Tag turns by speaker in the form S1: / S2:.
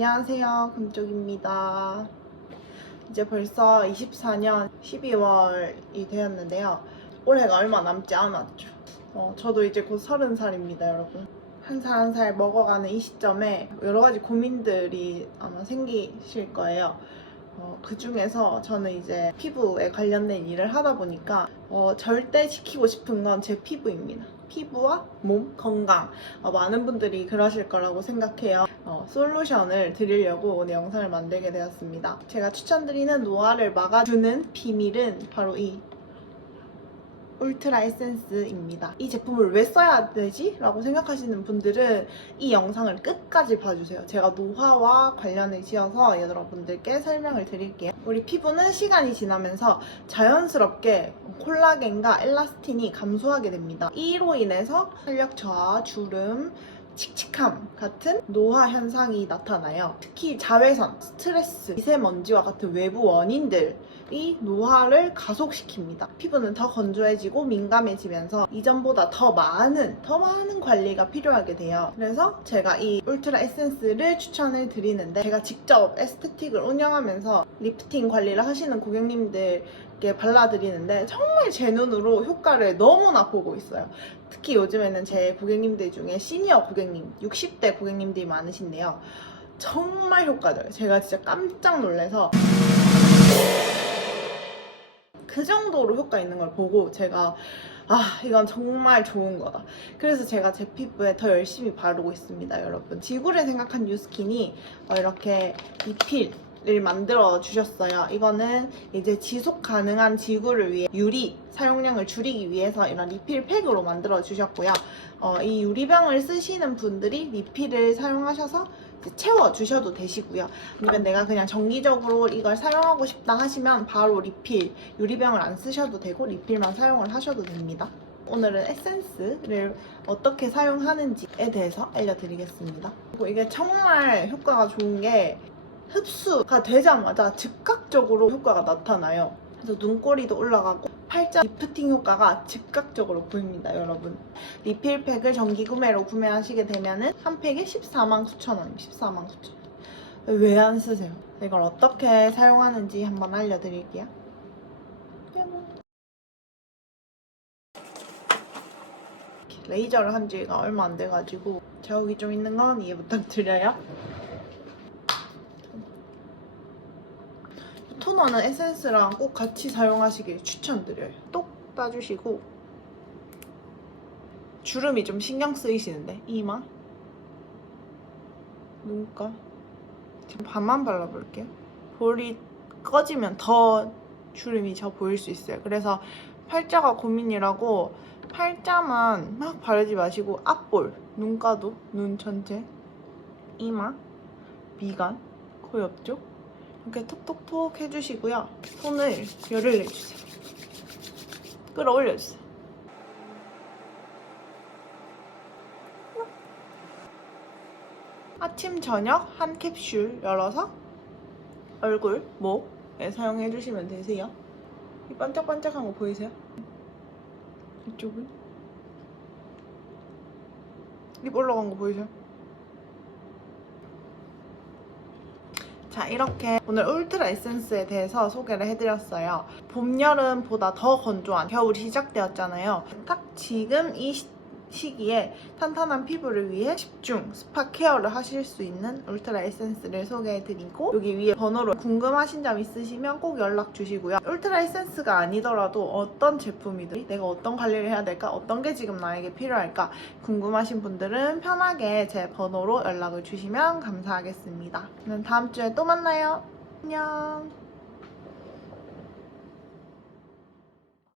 S1: 안녕하세요. 금쪽입니다. 이제 벌써 24년 12월이 되었는데요. 올해가 얼마 남지 않았죠. 어, 저도 이제 곧 30살입니다, 여러분. 한 살 한 살 먹어가는 이 시점에 여러 가지 고민들이 아마 생기실 거예요. 어, 그 중에서 저는 이제 피부에 관련된 일을 하다 보니까 어, 절대 지키고 싶은 건 제 피부입니다. 피부와 몸 건강. 어, 많은 분들이 그러실 거라고 생각해요. 어, 솔루션을 드리려고 오늘 영상을 만들게 되었습니다. 제가 추천드리는 노화를 막아주는 비밀은 바로 이 울트라 에센스입니다. 이 제품을 왜 써야 되지? 라고 생각하시는 분들은 이 영상을 끝까지 봐주세요. 제가 노화와 관련을 지어서 여러분들께 설명을 드릴게요. 우리 피부는 시간이 지나면서 자연스럽게 콜라겐과 엘라스틴이 감소하게 됩니다. 이로 인해서 탄력 저하, 주름, 칙칙함 같은 노화 현상이 나타나요. 특히 자외선, 스트레스, 미세먼지와 같은 외부 원인들 이 노화를 가속시킵니다. 피부는 더 건조해지고 민감해지면서 이전보다 더 많은, 더 많은 관리가 필요하게 돼요. 그래서 제가 이 울트라 에센스를 추천을 드리는데 제가 직접 에스테틱을 운영하면서 리프팅 관리를 하시는 고객님들께 발라드리는데 정말 제 눈으로 효과를 너무나 보고 있어요. 특히 요즘에는 제 고객님들 중에 시니어 고객님, 60대 고객님들이 많으신데요. 정말 효과져요. 제가 진짜 깜짝 놀라서 그 정도로 효과 있는 걸 보고 제가 아 이건 정말 좋은 거다. 그래서 제가 제 피부에 더 열심히 바르고 있습니다, 여러분. 지구를 생각한 뉴스킨이 어, 이렇게 리필 를 만들어 주셨어요. 이거는 이제 지속 가능한 지구를 위해 유리 사용량을 줄이기 위해서 이런 리필 팩으로 만들어 주셨고요. 어, 이 유리병을 쓰시는 분들이 리필을 사용하셔서 채워 주셔도 되시고요. 아니면 내가 그냥 정기적으로 이걸 사용하고 싶다 하시면 바로 리필 유리병을 안 쓰셔도 되고 리필만 사용을 하셔도 됩니다. 오늘은 에센스를 어떻게 사용하는지에 대해서 알려드리겠습니다. 그리고 이게 정말 효과가 좋은 게 흡수가 되자마자 즉각적으로 효과가 나타나요. 그래서 눈꼬리도 올라가고 팔자 리프팅 효과가 즉각적으로 보입니다, 여러분. 리필팩을 정기 구매로 구매하시게 되면 은 한 팩에 14만 9천 원입니다. 14만 9천 원. 왜 안 쓰세요? 이걸 어떻게 사용하는지 한번 알려드릴게요. 뿅. 레이저를 한 지가 얼마 안 돼가지고 자국이 좀 있는 건 이해 부탁드려요. 토너는 에센스랑 꼭 같이 사용하시길 추천드려요. 똑 따주시고 주름이 좀 신경 쓰이시는데 이마 눈가 지금 반만 발라볼게요. 볼이 꺼지면 더 주름이 져 보일 수 있어요. 그래서 팔자가 고민이라고 팔자만 막 바르지 마시고 앞볼, 눈가도, 눈 전체, 이마, 미간, 코 옆쪽 이렇게 톡톡톡 해주시고요. 손을 열을 내주세요. 끌어올려주세요. 아침, 저녁 한 캡슐 열어서 얼굴, 목에 사용해주시면 되세요. 이 반짝반짝한 거 보이세요? 이쪽은? 입 올라간 거 보이세요? 자 이렇게 오늘 울트라 에센스에 대해서 소개를 해드렸어요. 봄, 여름보다 더 건조한 겨울이 시작되었잖아요. 딱 지금 이 시, 시기에 탄탄한 피부를 위해 집중 스파 케어를 하실 수 있는 울트라 에센스를 소개해드리고 여기 위에 번호로 궁금하신 점 있으시면 꼭 연락 주시고요. 울트라 에센스가 아니더라도 어떤 제품이든 내가 어떤 관리를 해야 될까 어떤 게 지금 나에게 필요할까 궁금하신 분들은 편하게 제 번호로 연락을 주시면 감사하겠습니다. 그럼 다음 주에 또 만나요. 안녕.